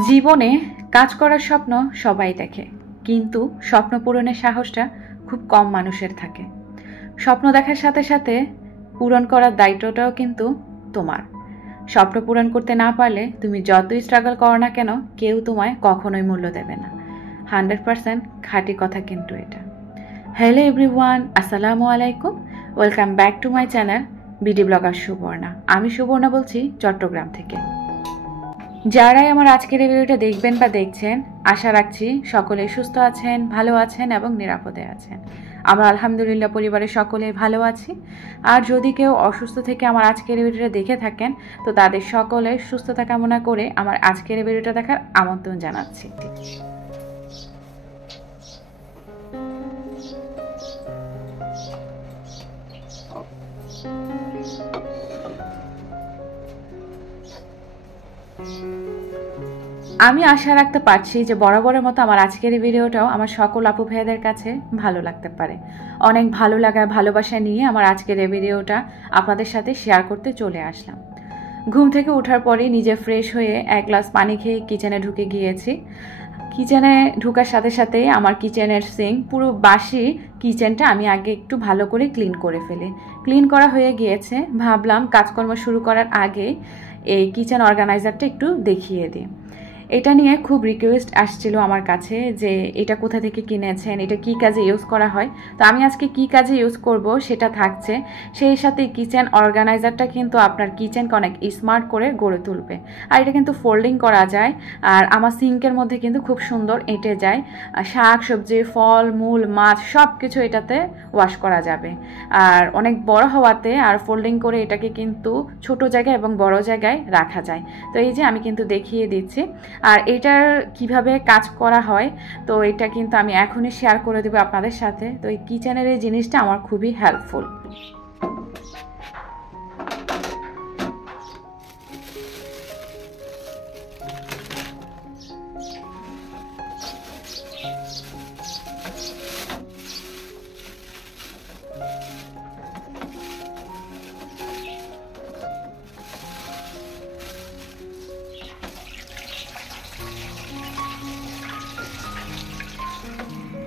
জীবনে কাজ করার স্বপ্ন সবাই দেখে, কিন্তু স্বপ্ন পূরণের সাহসটা খুব কম মানুষের থাকে। স্বপ্ন দেখার সাথে সাথে পূরণ করার দায়িত্বটাও কিন্তু তোমার। স্বপ্ন পূরণ করতে না পারলে তুমি যতই স্ট্রাগল করো না কেন, কেউ তোমায় কখনোই মূল্য দেবে না। 100% খাঁটি কথা কিন্তু এটা। হ্যালো এভরিওয়ান, আসসালামু আলাইকুম। Welcome back to my channel BD blogger Suborna. আমি সুবর্ণা বলছি চট্টগ্রাম থেকে। যারাই আমার আজকের এই ভিডিওটা দেখবেন বা দেখছেন, আশা রাখছি সকলে সুস্থ আছেন, ভালো আছেন এবং নিরাপদে আছেন। আমরা আলহামদুলিল্লাহ পরিবারের সকলে ভালো আছি। আর যদি কেউ অসুস্থ থেকে আমার আজকের এই ভিডিওটা দেখে থাকেন, তো তাদের সকলের সুস্থতা কামনা করে আমার আজকের এই ভিডিওটা দেখার আমন্ত্রণ জানাচ্ছি। আমি আশা রাখতে পারছি যে বরাবরের মতো আমার আজকের এই ভিডিওটাও আমার সকল আপু ভাইয়াদের কাছে ভালো লাগতে পারে। অনেক ভালো লাগা ভালোবাসা নিয়ে আমার আজকের এই ভিডিওটা আপনাদের সাথে শেয়ার করতে চলে আসলাম। ঘুম থেকে ওঠার পরে নিজে ফ্রেশ হয়ে এক গ্লাস পানি খেয়ে কিচেনে ঢুকে গিয়েছি। কিচেনে ঢুকার সাথে সাথে আমার কিচেনের সিঙ্ক পুরো বাসি কিচেনটা আমি আগে একটু ভালো করে ক্লিন করে ফেলি। ক্লিন করা হয়ে গিয়েছে, ভাবলাম কাজকর্ম শুরু করার আগে এই কিচেন অর্গানাইজারটা একটু দেখিয়ে দিই। এটা নিয়ে খুব রিকোয়েস্ট আসছিল আমার কাছে যে এটা কোথা থেকে কিনেছেন, এটা কি কাজে ইউজ করা হয়। তো আমি আজকে কি কাজে ইউজ করব সেটা থাকছে। সেই সাথে কিচেন অর্গানাইজারটা কিন্তু আপনার কিচেনকে অনেক স্মার্ট করে গড়ে তুলবে। আর এটা কিন্তু ফোল্ডিং করা যায়, আর আমার সিঙ্কের মধ্যে কিন্তু খুব সুন্দর এঁটে যায়। শাক সবজি, ফল মূল, মাছ সব কিছু এটাতে ওয়াশ করা যাবে। আর অনেক বড় হওয়াতে আর ফোল্ডিং করে এটাকে কিন্তু ছোট জায়গায় এবং বড় জায়গায় রাখা যায়। তো এই যে আমি কিন্তু দেখিয়ে দিচ্ছি। আর এটার কিভাবে কাজ করা হয় তো এটা কিন্তু আমি এখনই শেয়ার করে দেবো আপনাদের সাথে। তো এই কিচেনের এই জিনিসটা আমার খুবই হেল্পফুল।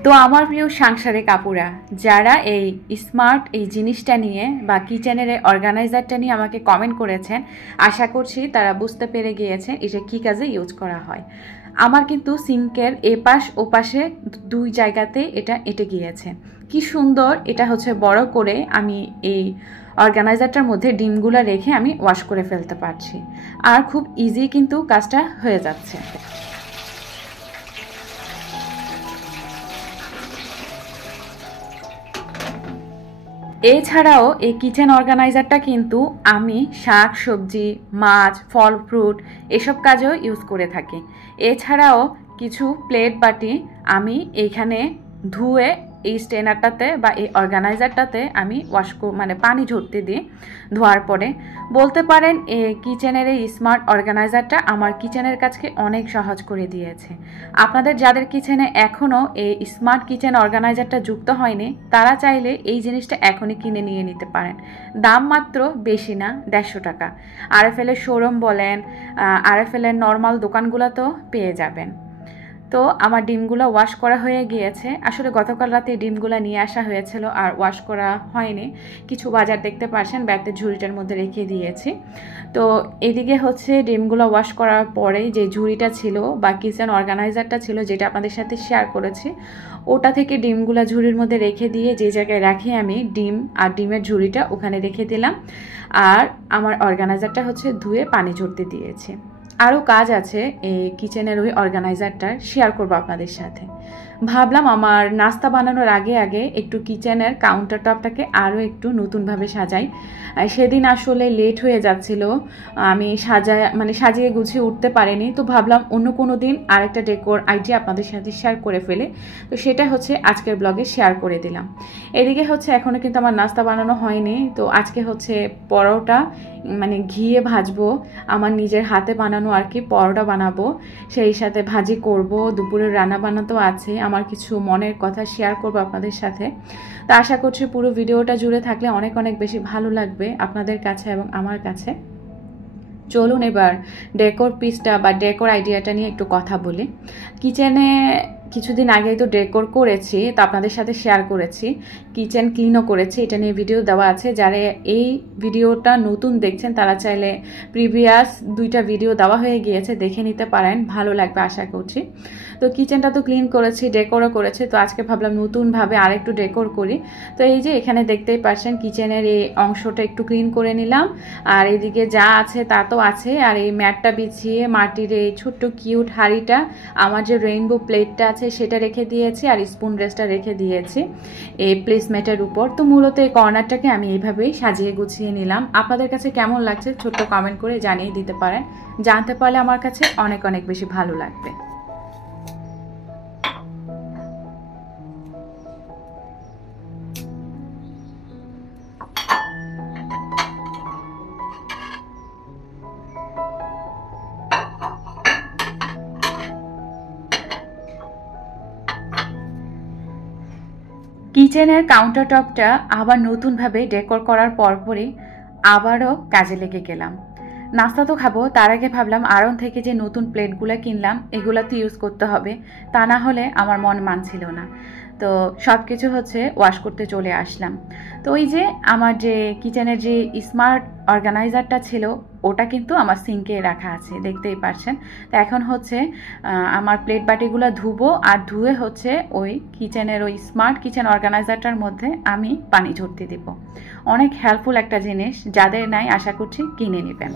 তো আমার প্রিয় সাংসারিক আপুরা, যারা এই স্মার্ট এই জিনিসটা নিয়ে বা কিচেনের এই অর্গানাইজারটা নিয়ে আমাকে কমেন্ট করেছেন, আশা করছি তারা বুঝতে পেরে গিয়েছেন এটা কী কাজে ইউজ করা হয়। আমার কিন্তু সিঙ্কের এপাশ ওপাশে দুই জায়গাতে এটা এঁটে গিয়েছে। কি সুন্দর! এটা হচ্ছে বড় করে আমি এই অর্গানাইজারটার মধ্যে ডিমগুলো রেখে আমি ওয়াশ করে ফেলতে পারছি। আর খুব ইজি কিন্তু কাজটা হয়ে যাচ্ছে। এছাড়াও এই কিচেন অর্গানাইজারটা কিন্তু আমি শাক সবজি, মাছ, ফল ফ্রুট এসব কাজেও ইউজ করে থাকি। এছাড়াও কিছু প্লেট বাটি আমি এইখানে ধুয়ে এই স্টেনারটাতে বা এই অর্গানাইজারটাতে আমি পানি ঝরতে দিই। ধোয়ার পরে বলতে পারেন এই কিচেনের এই স্মার্ট অর্গানাইজারটা আমার কিচেনের কাজকে অনেক সহজ করে দিয়েছে। আপনাদের যাদের কিচেনে এখনও এই স্মার্ট কিচেন অর্গানাইজারটা যুক্ত হয়নি, তারা চাইলে এই জিনিসটা এখনই কিনে নিয়ে নিতে পারেন। দাম মাত্র বেশি না, 150 টাকা। আরএফএলের শোরুম বলেন, আরএফএলের নর্মাল দোকানগুলোতেও পেয়ে যাবেন। তো আমার ডিমগুলো ওয়াশ করা হয়ে গিয়েছে। আসলে গতকাল রাতে ডিমগুলো নিয়ে আসা হয়েছিল আর ওয়াশ করা হয়নি। কিছু বাজার দেখতে পাচ্ছেন ব্যাগের ঝুড়িটার মধ্যে রেখে দিয়েছি। তো এদিকে হচ্ছে ডিমগুলো ওয়াশ করার পরে যে ঝুড়িটা ছিল বা কিচেন অর্গানাইজারটা ছিল যেটা আপনাদের সাথে শেয়ার করেছি, ওটা থেকে ডিমগুলো ঝুড়ির মধ্যে রেখে দিয়ে যে জায়গায় রাখি আমি ডিম আর ডিমের ঝুড়িটা ওখানে রেখে দিলাম। আর আমার অর্গানাইজারটা হচ্ছে ধুয়ে পানি ঝরতে দিয়েছি। আরও কাজ আছে এই কিচেনের ওই অর্গানাইজারটার, শেয়ার করবো আপনাদের সাথে। ভাবলাম আমার নাস্তা বানানোর আগে আগে একটু কিচেনের কাউন্টার টপটাকে আরও একটু নতুনভাবে সাজাই। সেদিন আসলে লেট হয়ে যাচ্ছিল, আমি সাজিয়ে গুছিয়ে উঠতে পারিনি। তো ভাবলাম অন্য কোনো দিন আরেকটা ডেকোর আইডিয়া আপনাদের সাথে শেয়ার করে ফেলে। তো সেটা হচ্ছে আজকের ব্লগে শেয়ার করে দিলাম। এদিকে হচ্ছে এখনও কিন্তু আমার নাস্তা বানানো হয়নি। তো আজকে হচ্ছে পরোটা ঘিয়ে ভাজবো, আমার নিজের হাতে বানানো আর কি পরোটা বানাবো। সেই সাথে ভাজি করব, দুপুরের রান্না বান্নাতেও আছে। আমার কিছু মনের কথা শেয়ার করব আপনাদের সাথে। তো আশা করছি পুরো ভিডিওটা জুড়ে থাকলে অনেক অনেক বেশি ভালো লাগবে আপনাদের কাছে এবং আমার কাছে। চলুন এবার ডেকোর পিসটা বা ডেকোর আইডিয়াটা নিয়ে একটু কথা বলি। কিচেনে কিছুদিন আগেই তো ডেকোর করেছি, তো আপনাদের সাথে শেয়ার করেছি, কিচেন ক্লিনও করেছি, এটা নিয়ে ভিডিও দেওয়া আছে। যারা এই ভিডিওটা নতুন দেখছেন তারা চাইলে প্রিভিয়াস 2টা ভিডিও দেওয়া হয়ে গিয়েছে, দেখে নিতে পারেন, ভালো লাগবে আশা করছি। তো কিচেনটা তো ক্লিন করেছি, ডেকোরও করেছি, তো আজকে ভাবলাম নতুনভাবে আরেকটু ডেকোর করি। তো এই যে এখানে দেখতেই পাচ্ছেন কিচেনের এই অংশটা একটু ক্লিন করে নিলাম, আর এদিকে যা আছে তা তো আছে। আর এই ম্যাটটা বিছিয়ে মাটির এই ছোট্ট কিউট হাঁড়িটা, আমার যে রেইনবো প্লেটটা আছে সেটা রেখে দিয়েছি, আর স্পুন রেসটা রেখে দিয়েছি এই প্লেসমেটের উপর। তো মূলত এই কর্নারটাকে আমি এইভাবেই সাজিয়ে গুছিয়ে নিলাম। আপনাদের কাছে কেমন লাগছে ছোট্ট কমেন্ট করে জানিয়ে দিতে পারেন, জানতে পারলে আমার কাছে অনেক অনেক বেশি ভালো লাগবে। কিচেনের কাউন্টার টপটা আবার নতুনভাবে ডেকোর করার পরপরই আবারও কাজে লেগে গেলাম। নাস্তা তো খাবো, তার আগে ভাবলাম আড়ং থেকে যে নতুন প্লেটগুলো কিনলাম এগুলো তো ইউজ করতে হবে, তা না হলে আমার মন মানছিল না। তো সব কিছু হচ্ছে ওয়াশ করতে চলে আসলাম। তো ওই যে আমার যে কিচেনের যে স্মার্ট অর্গানাইজারটা ছিল ওটা কিন্তু আমার সিঙ্কে রাখা আছে, দেখতেই পারছেন। তো এখন হচ্ছে আমার প্লেট বাটিগুলো ধুবো, আর ধুয়ে হচ্ছে ওই কিচেনের ওই স্মার্ট কিচেন অর্গানাইজারটার মধ্যে আমি পানি ঝরতে দেব। অনেক হেল্পফুল একটা জিনিস, যাদের নাই আশা করছি কিনে নেবেন।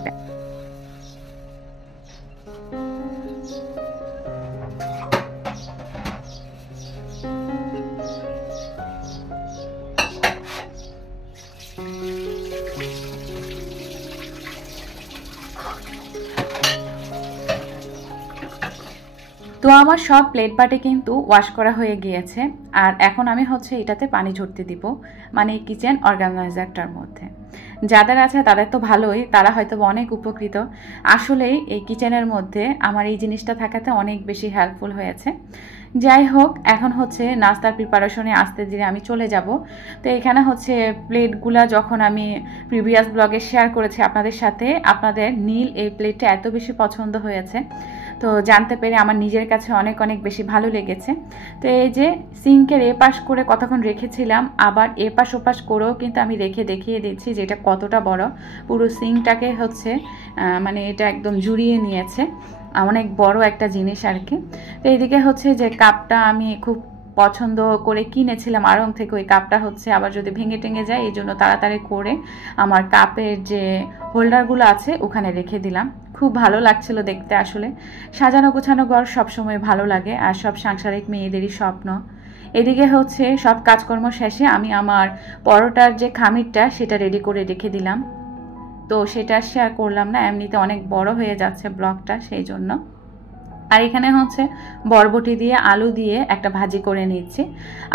তো আমার সব প্লেট বাটি কিন্তু ওয়াশ করা হয়ে গিয়েছে, আর এখন আমি হচ্ছে এটাতে পানি ঝরতে দিব, মানে কিচেন অর্গানাইজারটার মধ্যে। যাদের আছে তাদের তো ভালোই, তারা হয়তো অনেক উপকৃত। আসলেই এই কিচেনের মধ্যে আমার এই জিনিসটা থাকাতে অনেক বেশি হেল্পফুল হয়েছে। যাই হোক, এখন হচ্ছে নাস্তার প্রিপারেশনে আস্তে ধীরে আমি চলে যাব। তো এখানে হচ্ছে প্লেটগুলা যখন আমি প্রিভিয়াস ব্লগে শেয়ার করেছি আপনাদের সাথে, আপনাদের নীল এই প্লেটটা এত বেশি পছন্দ হয়েছে, তো জানতে পেরে আমার নিজের কাছে অনেক অনেক বেশি ভালো লেগেছে। তো এই যে সিঙ্কের এপাশ করে কতক্ষণ রেখেছিলাম, আবার এপাশ ওপাশ করেও কিন্তু আমি রেখে দেখিয়ে দিচ্ছি যে এটা কতটা বড়। পুরো সিঙ্কটাকে হচ্ছে মানে এটা একদম জুড়িয়ে নিয়েছে, অনেক বড় একটা জিনিস আর কি। তো এইদিকে হচ্ছে যে কাপটা আমি খুব পছন্দ করে কিনেছিলাম আড়ং থেকে, ওই কাপটা হচ্ছে আবার যদি ভেঙে টেঙে যায় এই জন্য তাড়াতাড়ি করে আমার কাপের যে হোল্ডারগুলো আছে ওখানে রেখে দিলাম। খুব ভালো লাগছিল দেখতে। আসলে সাজানো গোছানো ঘর সবসময় ভালো লাগে, আর সব সাংসারিক মেয়েদেরই স্বপ্ন। এদিকে হচ্ছে সব কাজকর্ম শেষে আমি আমার পরোটার যে খামিরটা সেটা রেডি করে রেখে দিলাম। তো সেটা শেয়ার করলাম না, এমনিতে অনেক বড় হয়ে যাচ্ছে ব্লগটা, সেই জন্য। আর এখানে হচ্ছে বরবটি দিয়ে আলু দিয়ে একটা ভাজি করে নিচ্ছি।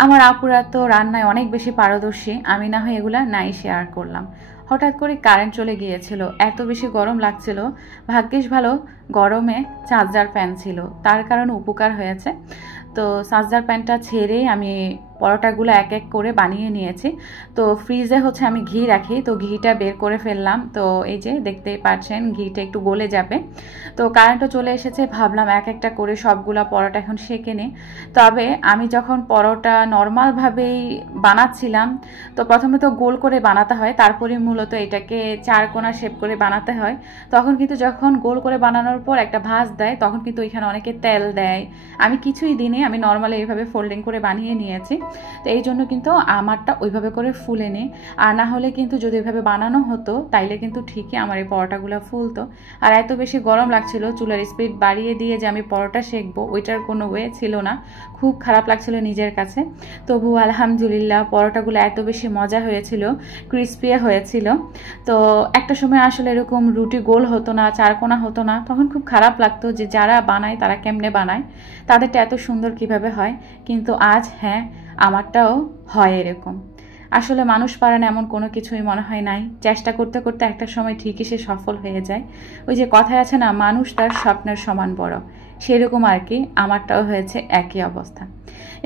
আমার আপুরা তো রান্নায় অনেক বেশি পারদর্শী, আমি না হয় এগুলা নাই শেয়ার করলাম। হঠাৎ করে কারেন্ট চলে গিয়েছিল, এত বেশি গরম লাগছিল। ভাগ্যিস ভালো গরমে চার্জার ফ্যান ছিল, তার কারণে উপকার হয়েছে। তো চার্জার ফ্যানটা ছেড়েই আমি পরোটাগুলো এক এক করে বানিয়ে নিয়েছি। তো ফ্রিজে হচ্ছে আমি ঘি রাখি, তো ঘিটা বের করে ফেললাম। তো এই যে দেখতেই পাচ্ছেন ঘিটা একটু গলে যাবে। তো কারেন্টও চলে এসেছে, ভাবলাম এক একটা করে সবগুলা পরোটা এখন সেঁকে নিই। তবে আমি যখন পরোটা নর্মালভাবেই বানাচ্ছিলাম, তো প্রথমে তো গোল করে বানাতে হয়, তারপরে মূলত এটাকে চারকোনা শেপ করে বানাতে হয়। তখন কিন্তু যখন গোল করে বানানোর পর একটা ভাঁজ দেয়, তখন কিন্তু ওইখানে অনেকে তেল দেয়। আমি কিছুই দিনে আমি নর্মালি এইভাবে ফোল্ডিং করে বানিয়ে নিয়েছি। তো এই জন্য কিন্তু আমারটা ওইভাবে করে ফুলে নেই, আর না হলে কিন্তু যদি ওইভাবে বানানো হতো তাইলে কিন্তু ঠিকই আমার এই পরোটাগুলো ফুলতো। আর এত বেশি গরম লাগছিল, চুলার স্পিড বাড়িয়ে দিয়ে যে আমি পরোটা সেঁকবো ওইটার কোনো ওয়ে ছিল না, খুব খারাপ লাগছিল নিজের কাছে। তবু আলহামদুলিল্লাহ পরোটাগুলো এত বেশি মজা হয়েছিল, ক্রিস্পি হয়েছিল। তো একটা সময় আসলে এরকম রুটি গোল হতো না, চারকোনা হতো না, তখন খুব খারাপ লাগতো যে যারা বানায় তারা কেমনে বানায়, তাদেরটা এত সুন্দর কিভাবে হয়। কিন্তু আজ হ্যাঁ, আমারটাও হয় এরকম। আসলে মানুষ পারে না এমন কোনো কিছুই মনে হয় নাই, চেষ্টা করতে করতে একটা সময় ঠিকই সে সফল হয়ে যায়। ওই যে কথায় আছে না, মানুষ তার স্বপ্নের সমান বড়, সেরকম আর কি আমারটাও হয়েছে একই অবস্থা।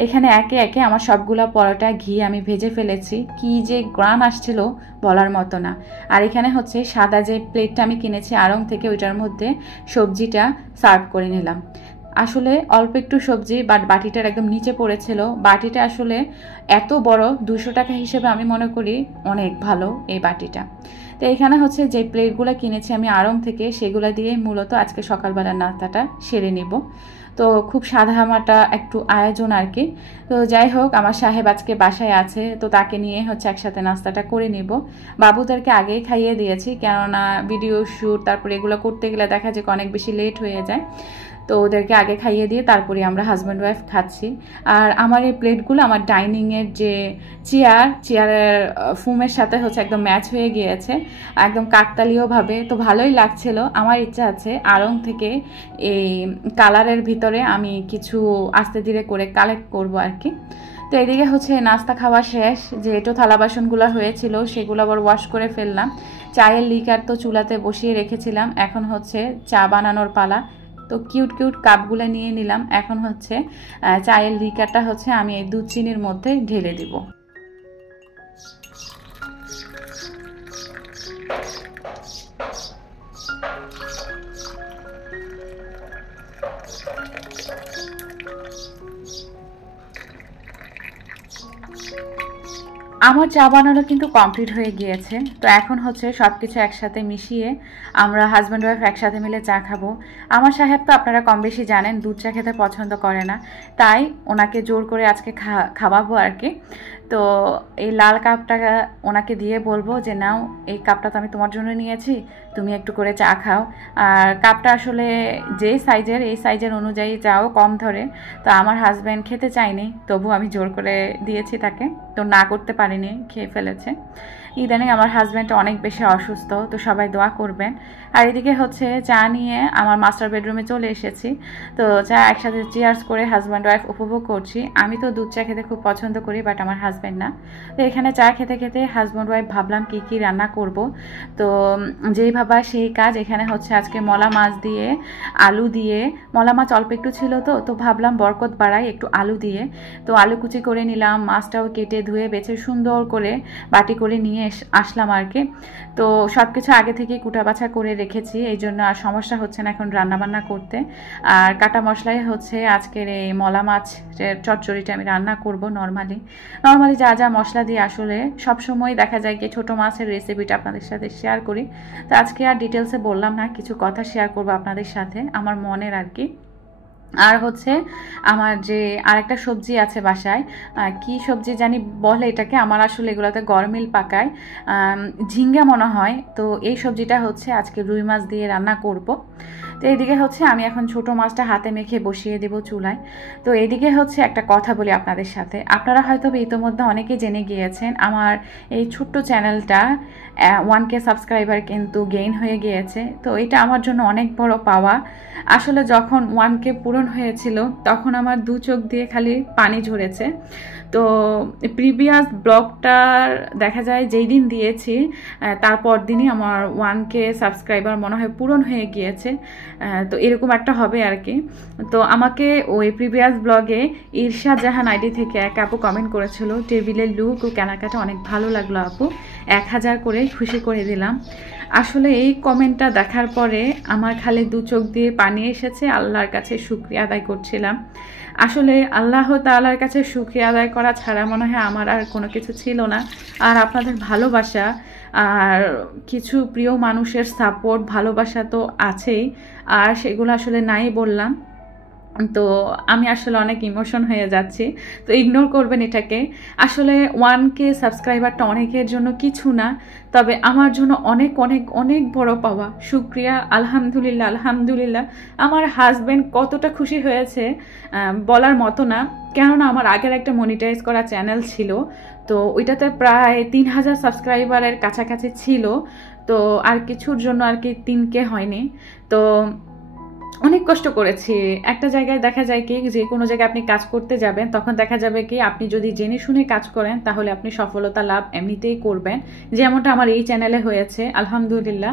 এখানে একে একে আমার সবগুলো পরোটা ঘি আমি ভেজে ফেলেছি, কি যে গ্রান আসছিল বলার মতো না। আর এখানে হচ্ছে সাদা যে প্লেটটা আমি কিনেছি আড়ং থেকে, ওইটার মধ্যে সবজিটা সার্ভ করে নিলাম। আসলে অল্প একটু সবজি বাট বাটিটার একদম নিচে পড়েছিল। বাটিটা আসলে এত বড়, 200 টাকা হিসেবে আমি মনে করি অনেক ভালো এই বাটিটা। তো এখানে হচ্ছে যে প্লেটগুলো কিনেছি আমি আড়ং থেকে, সেগুলো দিয়ে মূলত আজকে সকালবেলার নাস্তাটা সেরে নিব। তো খুব সাদামাটা একটু আয়োজন আর কি। তো যাই হোক, আমার সাহেব আজকে বাসায় আছে, তো তাকে নিয়ে হচ্ছে একসাথে নাস্তাটা করে নেব। বাবুদেরকে আগেই খাইয়ে দিয়েছি, কেননা ভিডিও শ্যুট তারপরে এগুলো করতে গেলে দেখা যায় অনেক বেশি লেট হয়ে যায়। তো ওদেরকে আগে খাইয়ে দিয়ে তারপরে আমরা হাজব্যান্ড ওয়াইফ খাচ্ছি। আর আমার এই প্লেটগুলো আমার ডাইনিংয়ের যে চেয়ারের ফুমের সাথে হচ্ছে একদম ম্যাচ হয়ে গিয়েছে, একদম কাকতালীয়ভাবে। তো ভালোই লাগছিল। আমার ইচ্ছা আছে আড়ং থেকে এই কালারের ভিতরে আমি কিছু আস্তে ধীরে করে কালেক্ট করব আর কি। তো এদিকে হচ্ছে নাস্তা খাওয়া শেষ, যেহেতু থালা বাসনগুলো হয়েছিল সেগুলো আবার ওয়াশ করে ফেললাম। চায়ের লিকার তো চুলাতে বসিয়ে রেখেছিলাম, এখন হচ্ছে চা বানানোর পালা। তো কিউট কিউট কাপগুলো নিয়ে নিলাম। এখন হচ্ছে চায়ের লিকারটা হচ্ছে আমি এই দুধ চিনির মধ্যে ঢেলে দিব। আমার চা বানানো কিন্তু কমপ্লিট হয়ে গিয়েছে। তো এখন হচ্ছে সব কিছু একসাথে মিশিয়ে আমরা হাজব্যান্ড ওয়াইফ একসাথে মিলে চা খাবো। আমার সাহেব তো আপনারা কম বেশি জানেন দুধ চা খেতে পছন্দ করে না, তাই ওনাকে জোর করে আজকে খাওয়াবো আর কি। তো এই লাল কাপটা ওনাকে দিয়ে বলবো যে নাও, এই কাপটা তো আমি তোমার জন্য নিয়েছি, তুমি একটু করে চা খাও। আর কাপটা আসলে যে সাইজের, এই সাইজের অনুযায়ী চাও কম ধরে। তো আমার হাজব্যান্ড খেতে চায়নি, তবু আমি জোর করে দিয়েছি তাকে, তো না করতে পারিনি, খেয়ে ফেলেছে। ইদানিং আমার হাজব্যান্ড অনেক বেশি অসুস্থ, তো সবাই দোয়া করবেন। আর এদিকে হচ্ছে চা নিয়ে আমার মাস্টার বেডরুমে চলে এসেছি। তো চা একসাথে চিয়ার্স করে হাজব্যান্ড ওয়াইফ উপভোগ করছি। আমি তো দুধ চা খেতে খুব পছন্দ করি, বাট আমার হাজব্যান্ড না। তো এখানে চা খেতে খেতে হাজব্যান্ড ওয়াইফ ভাবলাম কি কি রান্না করব। তো যেই ভাবা সেই কাজ। এখানে হচ্ছে আজকে মলা মাছ দিয়ে আলু দিয়ে, মলা মাছ অল্প একটু ছিল তো ভাবলাম বরকত বাড়াই একটু আলু দিয়ে। তো আলু কুচি করে নিলাম, মাছটাও কেটে ধুয়ে বেছে সুন্দর করে বাটি করে নিয়ে আসলাম আর কি। তো সব কিছু আগে থেকেই কুটা বাছা করে রেখেছি, এই জন্য আর সমস্যা হচ্ছে না এখন রান্নাবান্না করতে। আর কাটা মশলাই হচ্ছে আজকের এই মলা মাছের চচ্চড়িটা আমি রান্না করব। নর্মালি যা যা মশলা দিয়ে আসলে সবসময় দেখা যায় কি ছোটো মাছের রেসিপিটা আপনাদের সাথে শেয়ার করি। তো আজকে আর ডিটেলসে বললাম না, কিছু কথা শেয়ার করবো আপনাদের সাথে আমার মনের আর কি। আর হচ্ছে আমার যে আরেকটা সবজি আছে বাসায়, কি সবজি জানি বলে এটাকে, আমার আসলে এগুলোতে গরমিল পাকায়, ঝিঙ্গা মনে হয়। তো এই সবজিটা হচ্ছে আজকে রুই মাছ দিয়ে রান্না করব। তো এইদিকে হচ্ছে আমি এখন ছোটো মাছটা হাতে মেখে বসিয়ে দেব চুলায়। তো এইদিকে হচ্ছে একটা কথা বলি আপনাদের সাথে, আপনারা হয়তো ইতোমধ্যে অনেকেই জেনে গিয়েছেন আমার এই ছোট্ট চ্যানেলটা 1K সাবস্ক্রাইবার কিন্তু গেইন হয়ে গিয়েছে। তো এটা আমার জন্য অনেক বড় পাওয়া। আসলে যখন 1K পূরণ হয়েছিল তখন আমার দু চোখ দিয়ে খালি পানি ঝরেছে। তো প্রিভিয়াস ব্লগটার দেখা যায় যেই দিন দিয়েছি তারপর দিনই আমার 1K সাবস্ক্রাইবার মনে হয় পূরণ হয়ে গিয়েছে। তো এরকম একটা হবে আর কি। তো আমাকে ওই প্রিভিয়াস ব্লগে ইরশাদ জাহান আইডি থেকে এক আপু কমেন্ট করেছিল, টেবিলের লুক ও কেনাকাটা অনেক ভালো লাগলো আপু, 1000 করে খুশি করে দিলাম। আসলে এই কমেন্টটা দেখার পরে আমার খালি দু চোখ দিয়ে পানি এসেছে, আল্লাহর কাছে শুকরিয়া আদায় করছিলাম। আসলে আল্লাহ তাআলার কাছে শুকরিয়া আদায় করা ছাড়া মনে হয় আমার আর কোনো কিছু ছিল না। আর আপনাদের ভালোবাসা আর কিছু প্রিয় মানুষের সাপোর্ট ভালোবাসা তো আছেই, আর সেগুলো আসলে নাই বললাম। তো আমি আসলে অনেক ইমোশন হয়ে যাচ্ছি, তো ইগনোর করবেন এটাকে। আসলে 1K সাবস্ক্রাইবারটা অনেকের জন্য কিছু না, তবে আমার জন্য অনেক অনেক অনেক বড় পাওয়া। শুক্রিয়া, আলহামদুলিল্লাহ আলহামদুলিল্লাহ। আমার হাজব্যান্ড কতটা খুশি হয়েছে বলার মতো না, কেননা আমার আগের একটা মনিটাইজ করা চ্যানেল ছিল, তো ওইটাতে প্রায় 3000 সাবস্ক্রাইবারের কাছাকাছি ছিল। তো আর কিছুর জন্য আর কি 3K হয়নি। তো অনেক কষ্ট করেছি। একটা জায়গায় দেখা যায় কি, যে কোনো জায়গায় আপনি কাজ করতে যাবেন, তখন দেখা যাবে কি আপনি যদি জেনে শুনে কাজ করেন তাহলে আপনি সফলতা লাভ এমনিতেই করবেন, যেমনটা আমার এই চ্যানেলে হয়েছে আলহামদুলিল্লাহ।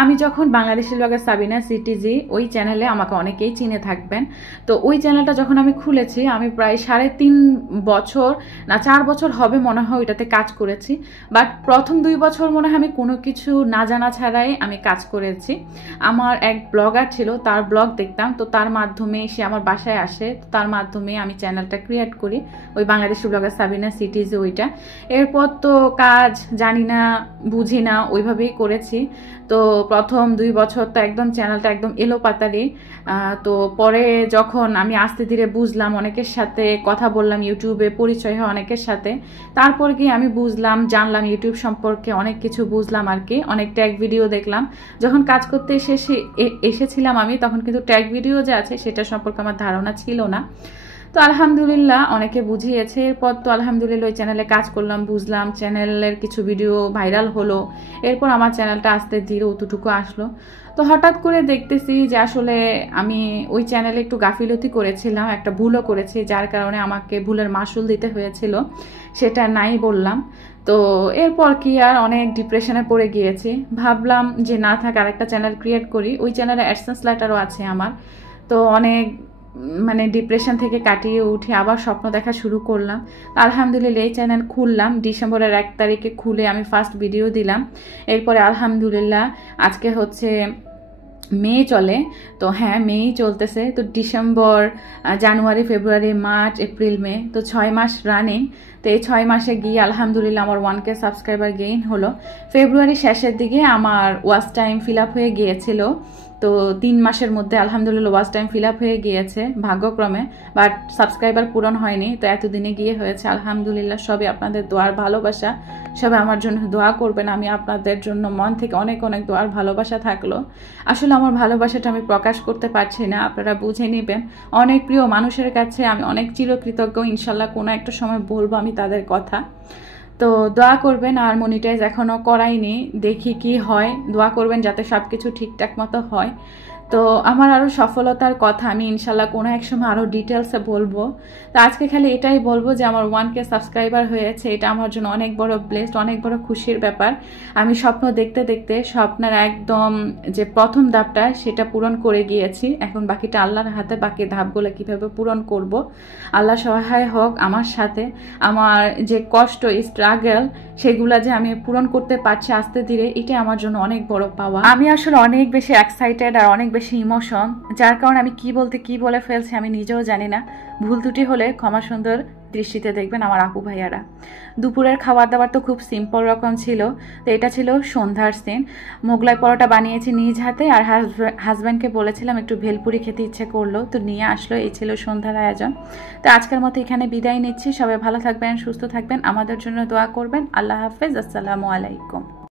আমি যখন বাংলাদেশি ব্লগার সাবিনা সিটিজি, ওই চ্যানেলে আমাকে অনেকেই চিনে থাকবেন। তো ওই চ্যানেলটা যখন আমি খুলেছি, আমি প্রায় 3.5 বছর না 4 বছর হবে মনে হয় ওইটাতে কাজ করেছি। বাট প্রথম 2 বছর মনে হয় আমি কোনো কিছু না জানা ছাড়াই আমি কাজ করেছি। আমার এক ব্লগার ছিল, তার ব্লগ দেখতাম, তো তার মাধ্যমে সে আমার বাসায় আসে, তো তার মাধ্যমে আমি চ্যানেলটা ক্রিয়েট করি, ওই বাংলাদেশি ব্লগার সাবিনা সিটিজ ওইটা। এরপর তো কাজ জানি না বুঝি না ওইভাবেই করেছি। তো প্রথম 2 বছর তো একদম চ্যানেলটা একদম এলো পাতারি। তো পরে যখন আমি আস্তে ধীরে বুঝলাম, অনেকের সাথে কথা বললাম, ইউটিউবে পরিচয় হয় অনেকের সাথে, তারপর গিয়ে আমি বুঝলাম, জানলাম ইউটিউব সম্পর্কে অনেক কিছু বুঝলাম আর কি। অনেক ট্যাগ ভিডিও দেখলাম। যখন কাজ করতে এসেছিলাম আমি, তখন কিন্তু ট্যাগ ভিডিও যে আছে সেটা সম্পর্কে আমার ধারণা ছিল না। তো আলহামদুলিল্লাহ অনেকে বুঝিয়েছে। এরপর তো আলহামদুলিল্লাহ ওই চ্যানেলে কাজ করলাম, বুঝলাম, চ্যানেলের কিছু ভিডিও ভাইরাল হলো। এরপর আমার চ্যানেলটা আস্তে ধীরে অতটুকু আসলো। তো হঠাৎ করে দেখতেছি যে আসলে আমি ওই চ্যানেলে একটু গাফিলতি করেছিলাম, একটা ভুলও করেছি, যার কারণে আমাকে ভুলের মাসুল দিতে হয়েছিল, সেটা নাই বললাম। তো এরপর কি আর অনেক ডিপ্রেশনে পড়ে গিয়েছি। ভাবলাম যে না থাক, আরেকটা চ্যানেল ক্রিয়েট করি। ওই চ্যানেলে অ্যাডসেন্স লেটারও আছে আমার। তো অনেক মানে ডিপ্রেশন থেকে কাটিয়ে উঠে আবার স্বপ্ন দেখা শুরু করলাম। আলহামদুলিল্লাহ এই চ্যানেল খুললাম ডিসেম্বরের 1 তারিখে, খুলে আমি ফার্স্ট ভিডিও দিলাম। এরপরে আলহামদুলিল্লাহ আজকে হচ্ছে মে চলে, তো হ্যাঁ মেই চলতেছে। তো ডিসেম্বর, জানুয়ারি, ফেব্রুয়ারি, মার্চ, এপ্রিল, মে, তো 6 মাস রানিং। তো এই 6 মাসে গিয়ে আলহামদুলিল্লাহ আমার 1K সাবস্ক্রাইবার গেইন হলো। ফেব্রুয়ারি শেষের দিকে আমার ওয়াচ টাইম ফিল আপ হয়ে গিয়েছিল। তো 3 মাসের মধ্যে আলহামদুলিল্লাহ ওয়াচ টাইম ফিল আপ হয়ে গিয়েছে ভাগ্যক্রমে, বাট সাবস্ক্রাইবার পূরণ হয়নি। তো এতদিনে গিয়ে হয়েছে আলহামদুলিল্লাহ। সবই আপনাদের দোয়ার ভালোবাসা, সবাই আমার জন্য দোয়া করবেন। আমি আপনাদের জন্য মন থেকে অনেক অনেক দোয়ার ভালোবাসা থাকলো। আসলে আমার ভালোবাসাটা আমি প্রকাশ করতে পারছি না, আপনারা বুঝে নেবেন। অনেক প্রিয় মানুষের কাছে আমি অনেক চিরকৃতজ্ঞ। ইনশাল্লাহ কোনো একটা সময় বলবো আমি তাদের কথা। তো দোয়া করবেন। আর মনিটাইজ এখনও করাইনি, দেখি কি হয়। দোয়া করবেন যাতে সব কিছু ঠিকঠাক মতো হয়। তো আমার আরও সফলতার কথা আমি ইনশাল্লাহ কোনো এক সময় আরও ডিটেলসে বলবো। তো আজকে খালি এটাই বলবো যে আমার 1K সাবস্ক্রাইবার হয়েছে, এটা আমার জন্য অনেক বড় ব্লেসড, অনেক বড় খুশির ব্যাপার। আমি স্বপ্ন দেখতে দেখতে স্বপ্নের একদম যে প্রথম ধাপটা সেটা পূরণ করে গিয়েছি। এখন বাকিটা আল্লাহর হাতে, বাকি ধাপগুলো কীভাবে পূরণ করব। আল্লাহ সহায় হোক আমার সাথে। আমার যে কষ্ট, স্ট্রাগল, সেগুলা যে আমি পূরণ করতে পারছি আস্তে ধীরে, এটা আমার জন্য অনেক বড় পাওয়া। আমি আসলে অনেক বেশি এক্সাইটেড আর অনেক বেশি ইমোশন, যার কারণে আমি কি বলতে কি বলে ফেলছি আমি নিজেও জানি না। ভুল ত্রুটি হলে ক্ষমা সুন্দর দৃষ্টিতে দেখবেন আমার আপু ভাইয়ারা। দুপুরের খাবার দাবার তো খুব সিম্পল রকম ছিল। তো এটা ছিল সন্ধ্যার সিন। মোগলাই পরোটা বানিয়েছি নিজ হাতে, আর হাজব্যান্ডকে বলেছিলাম একটু ভেলপুরি খেতে ইচ্ছে করলো, তো নিয়ে আসলো। এই ছিল সন্ধ্যার আয়োজন। তো আজকের মতো এখানে বিদায় নিচ্ছি। সবাই ভালো থাকবেন, সুস্থ থাকবেন, আমাদের জন্য দোয়া করবেন। আল্লাহ হাফেজ, আসসালামু আলাইকুম।